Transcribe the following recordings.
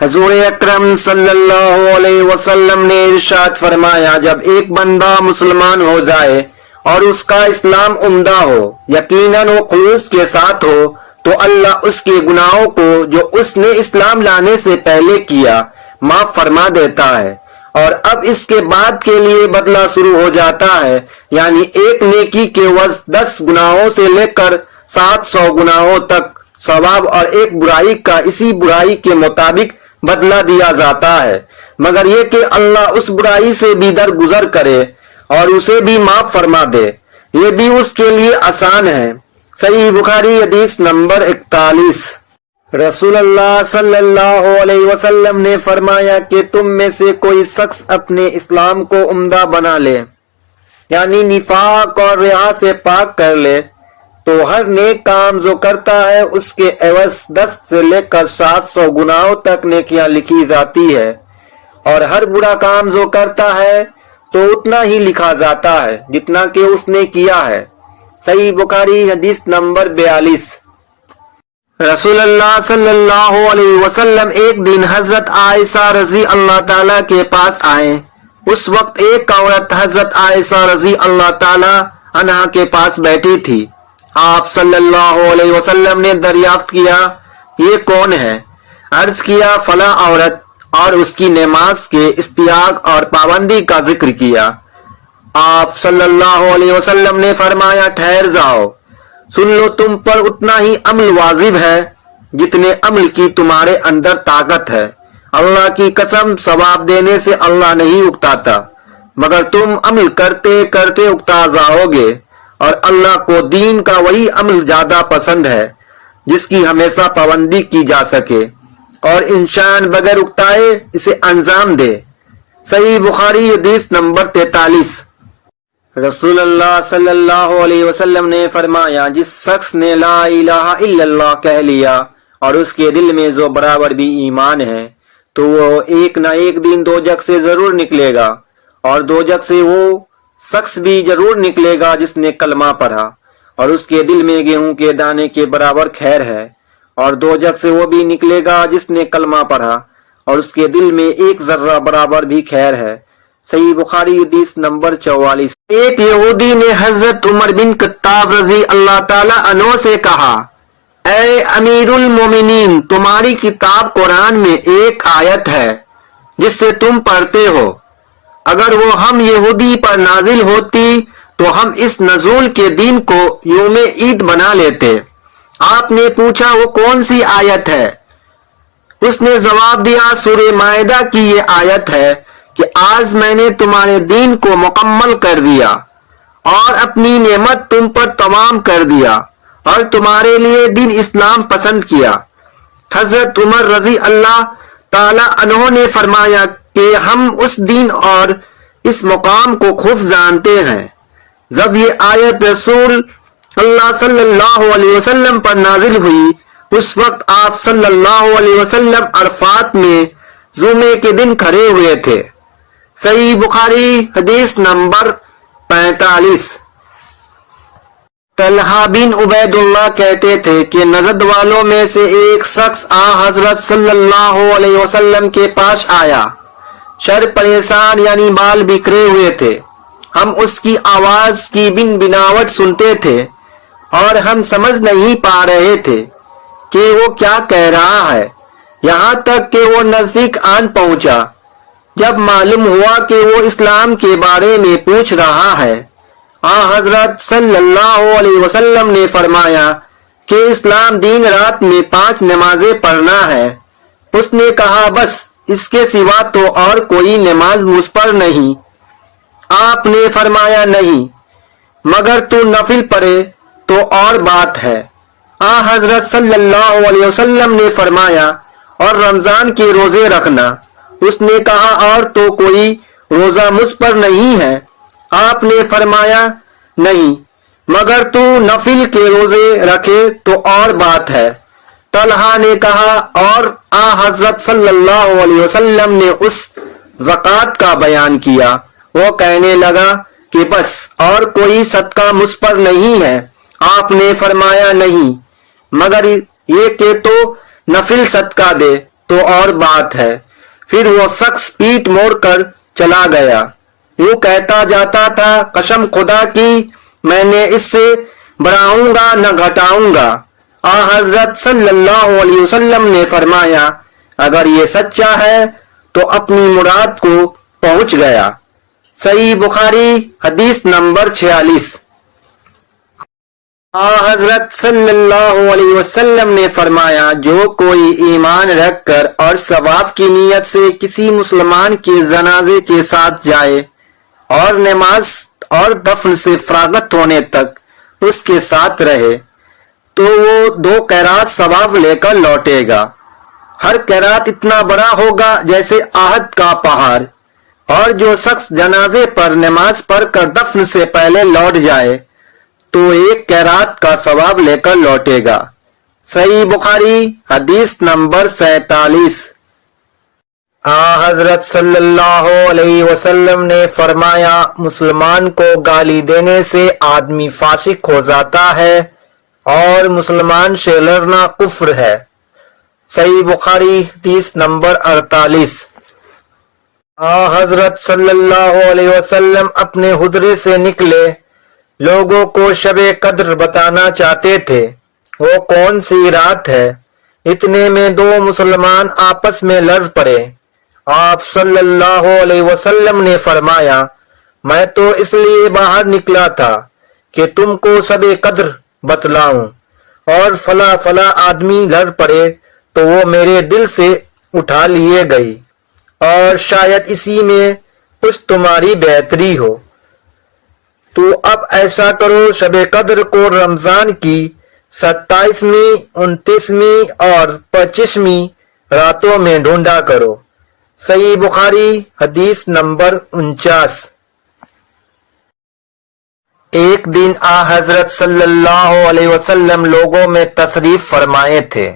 हुजूर अकरम सल्लल्लाहु अलैहि वसल्लम ने इरशाद फरमाया, जब एक बंदा मुसलमान हो जाए और उसका इस्लाम उम्दा हो, यकीनन वो खुलूस के साथ हो, तो अल्लाह उसके गुनाहों को जो उसने इस्लाम लाने से पहले किया माफ फरमा देता है और अब इसके बाद के लिए बदला शुरू हो जाता है। यानी एक नेकी के वज 10 गुनाहों से लेकर 700 गुनाहों तक सवाब और एक बुराई का इसी बुराई के मुताबिक बदला दिया जाता है, मगर ये कि अल्लाह उस बुराई से भी दरगुजर करे और उसे भी माफ फरमा दे, ये भी उसके लिए आसान है। सही बुखारी हदीस नंबर 41। रसूलुल्लाह सल्लल्लाहु अलैहि वसल्लम ने फरमाया कि तुम में से कोई शख्स अपने इस्लाम को उम्दा बना ले, यानी निफाक और रिया से पाक कर ले, तो हर नेक काम जो करता है उसके एवज 10 से लेकर 700 गुनाहों तक नेकियां लिखी जाती है और हर बुरा काम जो करता है तो उतना ही लिखा जाता है जितना कि उसने किया है। सही बुखारी हदीस नंबर 42। रसूलुल्लाह सल्लल्लाहु अलैहि वसल्लम एक दिन हजरत आयशा रजी अल्लाह ताला के पास आए। उस वक्त एक औरत हजरत आयशा रजी अल्लाह ताला अन्हा के पास बैठी थी। आप सल्लल्लाहु अलैहि वसल्लम ने दरियाफ्त किया, ये कौन है? अर्ज किया, फला औरत, और उसकी नमाज के इस्तियाग और पाबंदी का जिक्र किया। आप सल्लल्लाहु अलैहि वसल्लम ने फरमाया, ठहर जाओ, सुन लो, तुम पर उतना ही अमल वाजिब है जितने अमल की तुम्हारे अंदर ताकत है। अल्लाह की कसम, सवाब देने से अल्लाह नहीं उकताता, मगर तुम अमल करते करते उकता जाओगे और अल्लाह को दीन का वही अमल ज्यादा पसंद है जिसकी हमेशा पाबंदी की जा सके और इंसान बगैर उकताए इसे अंजाम दे। सही बुखारी हदीस नंबर 43। रसूलुल्लाह सल्लल्लाहु अलैहि वसल्लम ने फरमाया, जिस शख्स ने ला इलाहा इल्लल्लाह कह लिया और उसके दिल में जो बराबर भी ईमान है, तो वो एक न एक दिन दोजख से जरूर निकलेगा और दोजख से वो शख्स भी जरूर निकलेगा जिसने कलमा पढ़ा और उसके दिल में गेहूं के दाने के बराबर खैर है, और दोजख से वो भी निकलेगा जिसने कलमा पढ़ा और उसके दिल में एक जर्रा बराबर भी खैर है। सही बुखारी हदीस नंबर 44। एक यहूदी ने हजरत उमर बिन खत्ताब रजी अल्लाह ताला अन्हो से कहा, ऐ अमीरुल मोमिनीन, तुम्हारी किताब कुरान में एक आयत है जिससे तुम पढ़ते हो, अगर वो हम यहूदी पर नाजिल होती तो हम इस नजूल के दिन को यौम ईद बना लेते। आपने पूछा, वो कौन सी आयत है? उसने जवाब दिया, सूरह माइदा की ये आयत है कि आज मैंने तुम्हारे दीन को मुकम्मल कर दिया और अपनी नेमत तुम पर तमाम कर दिया और तुम्हारे लिए दीन इस्लाम पसंद किया। हजरत उमर रजी अल्लाह ताला अन्हो ने फरमाया कि हम उस दिन और इस मुकाम को खूब जानते हैं। जब ये आयत रसूल अल्लाह सल्लल्लाहु अलैहि वसल्लम पर नाजिल हुई, उस वक्त आप सल्लल्लाहु अलैहि वसल्लम अरफात में जुमे के दिन खड़े हुए थे। सही बुखारी हदीस नंबर 45। तलहा बिन उबैदुल्लाह कहते थे कि नजद वालों में से एक शख्स आ हजरत सल्लल्लाहु अलैहि वसल्लम के पास आया। शर परेशान यानी बाल बिखरे हुए थे। हम उसकी आवाज की बिन बिनावट सुनते थे और हम समझ नहीं पा रहे थे कि वो क्या कह रहा है, यहाँ तक कि वो नजदीक आन पहुंचा। जब मालूम हुआ कि वो इस्लाम के बारे में पूछ रहा है, हजरत सल्लल्लाहु अलैहि वसल्लम ने फरमाया कि इस्लाम दिन रात में 5 नमाजें पढ़ना है। उसने कहा, बस इसके सिवा तो और कोई नमाज मुझ पर नहीं। आपने फरमाया, नहीं, मगर तू नफिल पढ़े तो और बात है। हजरत सल्लल्लाहु अलैहि वसल्लम ने फरमाया, और रमजान के रोजे रखना। उसने कहा, और तो कोई रोजा मुझ पर नहीं है। आपने फरमाया, नहीं, मगर तू नफिल के रोजे रखे तो और बात है। तलहा ने कहा, और हजरत सल्लल्लाहु अलैहि वसल्लम ने उस ज़कात का बयान किया। वो कहने लगा कि बस और कोई सदका मुझ पर नहीं है। आपने फरमाया, नहीं, मगर ये कि तो नफिल सदका दे تو और बात है। फिर वो शख्स पीठ मोड़ कर चला गया। यूं कहता जाता था, कसम खुदा की मैंने इससे बढ़ाऊंगा न घटाऊंगा। आ हजरत सल्लल्लाहु अलैहि वसल्लम ने फरमाया, अगर ये सच्चा है तो अपनी मुराद को पहुंच गया। सही बुखारी हदीस नंबर 46। हजरत सल्लल्लाहु अलैहि वसल्लम ने फरमाया, जो कोई ईमान रखकर और सवाब की नीयत से किसी मुसलमान के जनाजे के साथ जाए और नमाज और दफन से फरागत होने तक उसके साथ रहे तो वो 2 कैरात सवाब लेकर लौटेगा। हर कैरात इतना बड़ा होगा जैसे आहद का पहाड़। और जो शख्स जनाजे पर नमाज पढ़कर दफन से पहले लौट जाए तो 1 कैरात का सवाब लेकर लौटेगा। सही बुखारी हदीस नंबर 47। हजरत सल्लल्लाहु अलैहि वसल्लम ने फरमाया, मुसलमान को गाली देने से आदमी फासिक हो जाता है और मुसलमान से लड़ना कुफ्र है। सही बुखारी हदीस नंबर 48। हजरत सल्लल्लाहु अलैहि वसल्लम अपने हुजरे से निकले, लोगों को शबे कद्र बताना चाहते थे। वो कौन सी रात है? इतने में 2 मुसलमान आपस में लड़ पड़े। आप सल्लल्लाहु अलैहि वसल्लम ने फरमाया, मैं तो इसलिए बाहर निकला था कि तुमको शबे कद्र बतलाऊं, और फला फला आदमी लड़ पड़े तो वो मेरे दिल से उठा लिए गई, और शायद इसी में कुछ तुम्हारी बेहतरी हो। तो अब ऐसा करो, शबे कद्र को रमजान की 27वीं, 29वीं और 25वीं रातों में ढूंढा करो। सही बुखारी हदीस नंबर 49। एक दिन हजरत सल्लल्लाहु अलैहि वसल्लम लोगों में तशरीफ फरमाए थे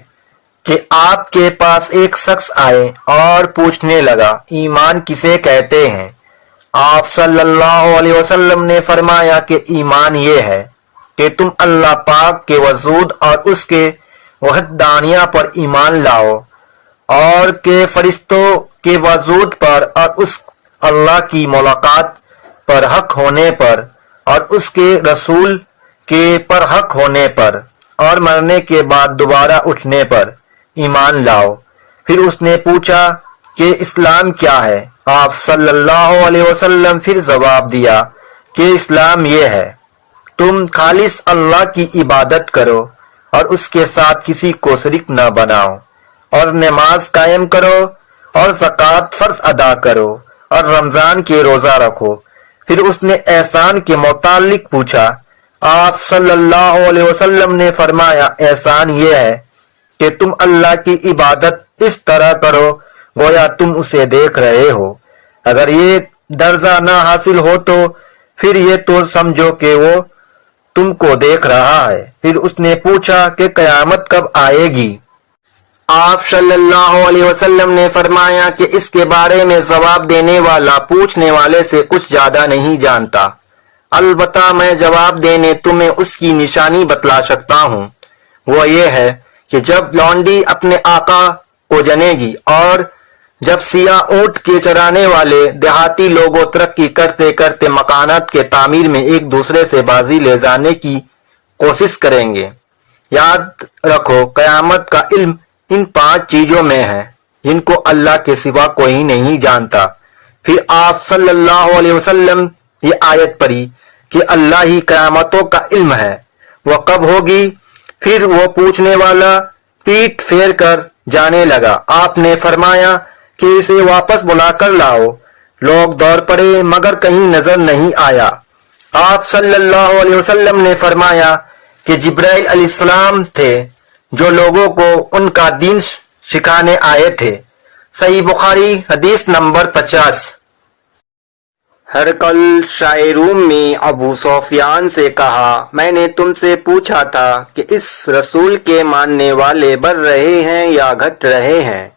कि आपके पास एक शख्स आए और पूछने लगा, ईमान किसे कहते हैं? आप सल्लल्लाहु अलैहि वसल्लम ने फरमाया कि ईमान ये है कि तुम अल्लाह पाक के वजूद और उसके वहदानिया पर ईमान लाओ, और के फरिश्तों के वजूद पर और उस अल्लाह की मुलाकात पर हक होने पर और उसके रसूल के पर हक होने पर और मरने के बाद दोबारा उठने पर ईमान लाओ। फिर उसने पूछा कि इस्लाम क्या है? आप सल्लल्लाहु अलैहि वसल्लम फिर जवाब दिया कि इस्लाम ये है, तुम खालिस अल्लाह की इबादत करो और उसके साथ किसी को शरीक न बनाओ, और नमाज कायम करो और ज़कात फर्ज अदा करो और रमजान के रोजा रखो। फिर उसने एहसान के मुतालिक पूछा। आप सल्लल्लाहु अलैहि वसल्लम ने फरमाया, एहसान ये है कि तुम अल्लाह की इबादत इस तरह करो गोया तुम उसे देख रहे हो। अगर ये दर्जा ना हासिल हो तो फिर ये तो समझो कि वो तुमको देख रहा है। फिर उसने पूछा कि कयामत कब आएगी? आप सल्लल्लाहु अलैहि वसल्लम ने फरमाया कि इसके बारे में जवाब देने वाला पूछने वाले से कुछ ज्यादा नहीं जानता, अलबत्ता मैं जवाब देने तुम्हें उसकी निशानी बतला सकता हूँ। वो ये है कि जब लौंडी अपने आका को जनेगी और जब सिया ऊंट के चराने वाले देहाती लोगों तरक्की करते करते मकानात के तामीर में एक दूसरे से बाजी ले जाने की कोशिश करेंगे। याद रखो, कयामत का इल्म इन 5 चीजों में है जिनको अल्लाह के सिवा कोई नहीं जानता। फिर आप सल्लल्लाहु अलैहि वसल्लम ये आयत पढ़ी कि अल्लाह ही कयामतों का इल्म है, वह कब होगी? फिर वो पूछने वाला पीठ फेर कर जाने लगा। आपने फरमाया कि इसे वापस बुलाकर लाओ। लोग दौड़ पड़े मगर कहीं नजर नहीं आया। आप सल्लल्लाहु अलैहि वसल्लम ने फरमाया कि जिब्राइल अलैहिस्सलाम थे जो लोगों को उनका दीन सिखाने आए थे। सही बुखारी हदीस नंबर 50। हरकल शायरूम में अबू सोफियान से कहा, मैंने तुमसे पूछा था कि इस रसूल के मानने वाले बढ़ रहे हैं या घट रहे हैं?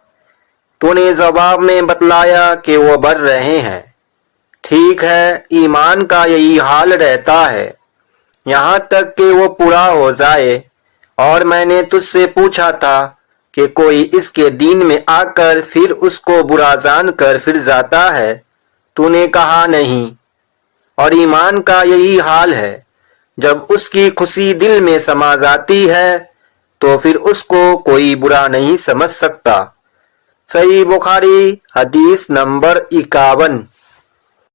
तूने जवाब में बतलाया कि वो बढ़ रहे हैं। ठीक है, ईमान का यही हाल रहता है यहाँ तक कि वो पूरा हो जाए। और मैंने तुझसे पूछा था کہ کوئی اس کے دین میں آ کر پھر اس کو برا جان کر پھر جاتا ہے؟ تو نے کہا نہیں، اور ایمان کا یہی حال ہے، جب اس کی خوشی دل میں سما جاتی ہے تو پھر اس کو کوئی برا نہیں سمجھ سکتا۔ صحیح بخاری حدیث نمبر 51۔